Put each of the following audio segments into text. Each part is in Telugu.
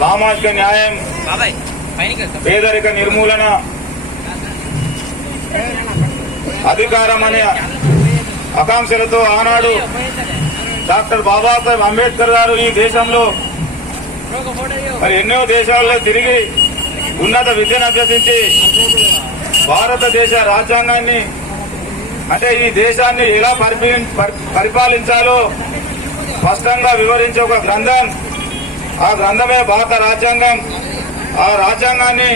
సామాజిక న్యాయం పేదరిక నిర్మూలన అధికారం అనే ఆకాంక్షలతో ఆనాడు డాక్టర్ బాబాసాహెబ్ అంబేద్కర్ గారు ఈ దేశంలో మరి ఎన్నో దేశాల్లో తిరిగి ఉన్నత విద్యను అభ్యసించి భారతదేశ రాజ్యాంగాన్ని అంటే ఈ దేశాన్ని ఎలా పరిపీ- పరి- పరిపాలించాలో స్పష్టంగా వివరించే ఒక గ్రంథం ఆ గ్రంథమే భారత రాజ్యాంగం. ఆ రాజ్యాంగాన్ని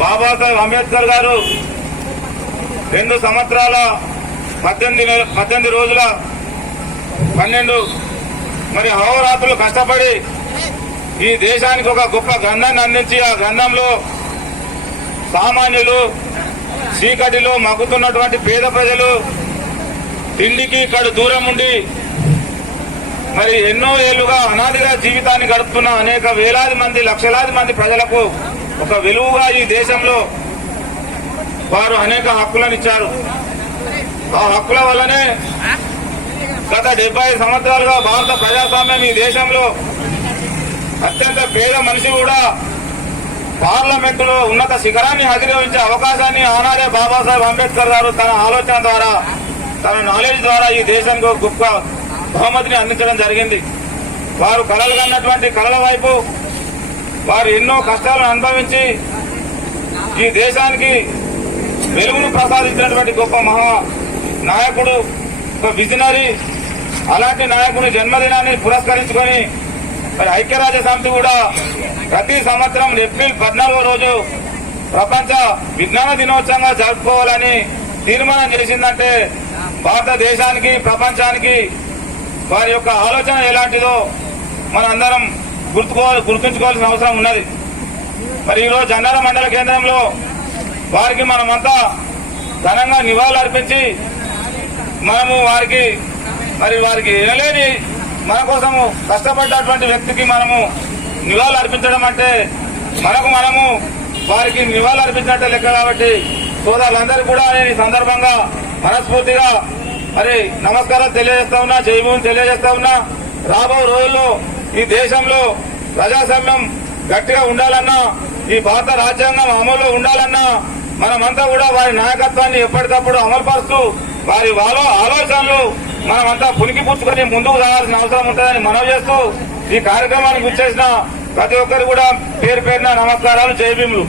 బాబాసాహెబ్ అంబేద్కర్ గారు రెండు సంవత్సరాల పద్దెనిమిది పద్దెనిమిది రోజుల పన్నెండు మరి అహోరాత్రులు కష్టపడి ఈ దేశానికి ఒక గొప్ప గ్రంథాన్ని అందించి ఆ గ్రంథంలో సామాన్యులు చీకటిలో మగ్గుతున్నటువంటి పేద ప్రజలు తిండికి ఇక్కడ దూరం ఉండి మరి ఎన్నో ఏళ్ళుగా అనాదిగా జీవితాన్ని గడుపుతున్న అనేక వేలాది మంది లక్షలాది మంది ప్రజలకు ఒక వెలుగుగా ఈ దేశంలో వారు అనేక హక్కులను ఇచ్చారు. ఆ హక్కుల వల్లనే గత డెబ్బై సంవత్సరాలుగా భారత ప్రజాస్వామ్యం ఈ దేశంలో అత్యంత పేద మనిషి కూడా పార్లమెంటులో ఉన్నత శిఖరాన్ని అధిరోహించే అవకాశాన్ని ఆనాడే బాబాసాహెబ్ అంబేద్కర్ గారు తన ఆలోచన ద్వారా తన నాలెడ్జ్ ద్వారా ఈ దేశంలో గొప్ప బహుమతిని అందించడం జరిగింది. వారు కలలు కన్నటువంటి కళల వైపు వారు ఎన్నో కష్టాలను అనుభవించి ఈ దేశానికి వెలుగును ప్రసాదించినటువంటి గొప్ప మహా నాయకుడు ఒక విజనరీ అలాంటి నాయకుని జన్మదినాన్ని పురస్కరించుకొని మరి ఐక్యరాజ్య సమితి కూడా ప్రతి సంవత్సరం ఏప్రిల్ పద్నాలుగో రోజు ప్రపంచ విజ్ఞాన దినోత్సవంగా జరుపుకోవాలని తీర్మానం చేసిందంటే భారతదేశానికి ప్రపంచానికి వారి యొక్క ఆలోచన ఎలాంటిదో మనందరం గుర్తుకోవాలి గుర్తుంచుకోవాల్సిన అవసరం ఉన్నది. మరి ఈరోజు జన్నార మండల కేంద్రంలో వారికి మనమంతా ఘనంగా నివాళులు అర్పించి మనము వారికి మరి వారికి వినలేని మన కోసము కష్టపడ్డటువంటి వ్యక్తికి మనము నివాళులు అర్పించడం అంటే మనకు మనము వారికి నివాళులు అర్పించినట్టే లెక్క కాబట్టి సోదరులందరూ కూడా నేను ఈ సందర్భంగా మనస్ఫూర్తిగా మరి నమస్కారం తెలియజేస్తా ఉన్నా జయభూమి తెలియజేస్తా ఉన్నా. రాబో రోజుల్లో ఈ దేశంలో ప్రజాస్వామ్యం గట్టిగా ఉండాలన్నా ఈ భారత రాజ్యాంగం అమల్లో ఉండాలన్నా మనమంతా కూడా వారి నాయకత్వాన్ని ఎప్పటికప్పుడు అమలుపరుస్తూ వారి వాళ్ళ ఆలోచనలు మనమంతా పునికి పుచ్చుకొని ముందుకు రావాల్సిన అవసరం ఉంటుందని మనవి చేస్తూ ఈ కార్యక్రమానికి గుర్చేసిన ప్రతి ఒక్కరు కూడా పేరు పేరున నమస్కారాలు జయభీములు